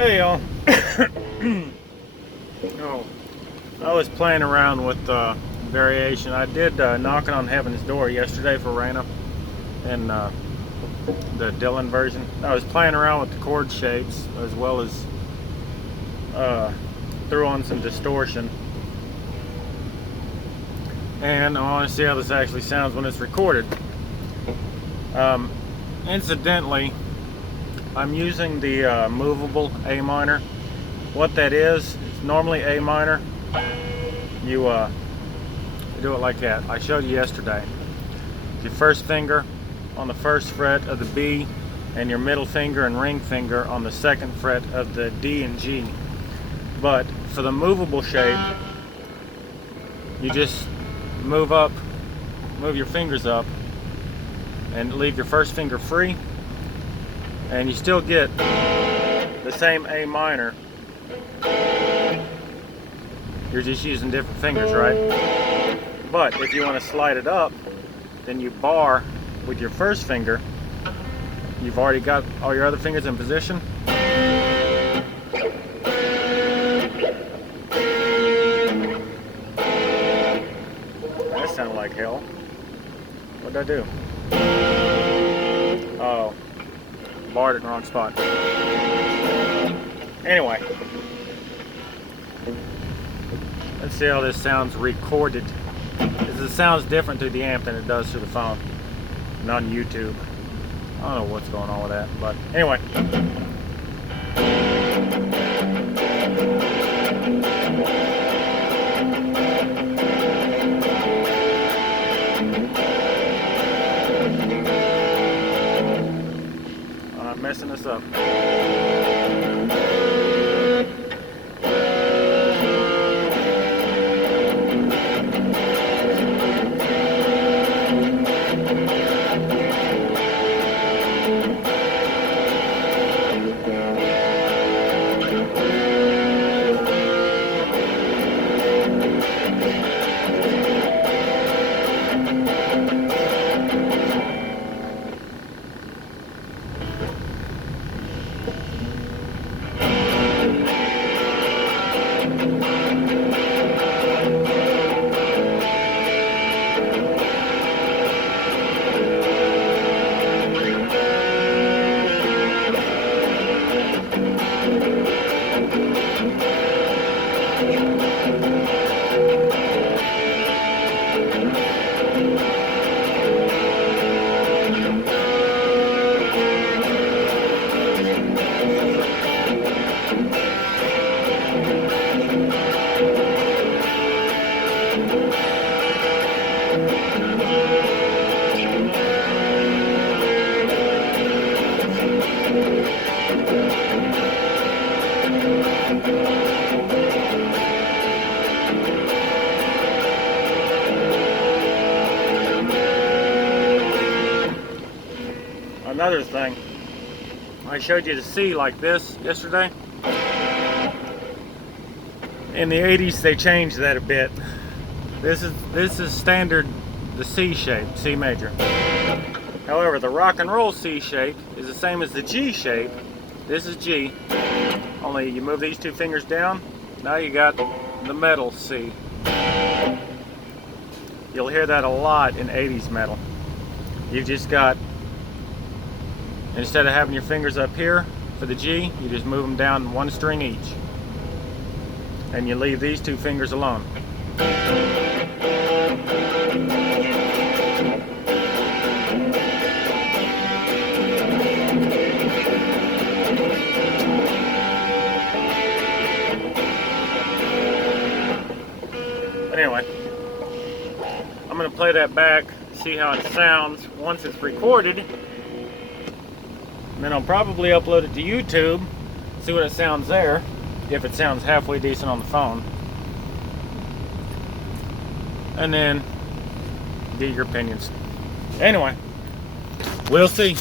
Hey y'all. Oh, I was playing around with variation. I did Knocking on Heaven's Door yesterday for Raina and the Dylan version. I was playing around with the chord shapes as well as threw on some distortion. And I want to see how this actually sounds when it's recorded. Incidentally, I'm using the movable A minor. What that is, it's normally A minor. You do it like that. I showed you yesterday. Your first finger on the first fret of the B, and your middle finger and ring finger on the second fret of the D and G. But for the movable shape, you just move your fingers up, and leave your first finger free, and you still get the same A minor. You're just using different fingers, right? But if you want to slide it up, then you bar with your first finger. You've already got all your other fingers in position. That sounded like hell. What did I do? Oh, barred it in the wrong spot. Anyway, let's see how this sounds recorded. It sounds different through the amp than it does through the phone and on YouTube. I don't know what's going on with that, but anyway. I'm messing this up. Another thing, I showed you the C like this yesterday. In the 80s they changed that a bit. This is standard, the C shape, C major. However, the rock and roll C shape is the same as the G shape. This is G, only you move these two fingers down, now you got the metal C. You'll hear that a lot in 80s metal. You've just got, instead of having your fingers up here for the G, you just move them down one string each. And you leave these two fingers alone. But anyway, I'm going to play that back, see how it sounds once it's recorded. And then I'll probably upload it to YouTube, see what it sounds there, if it sounds halfway decent on the phone. And then get your opinions. Anyway, we'll see.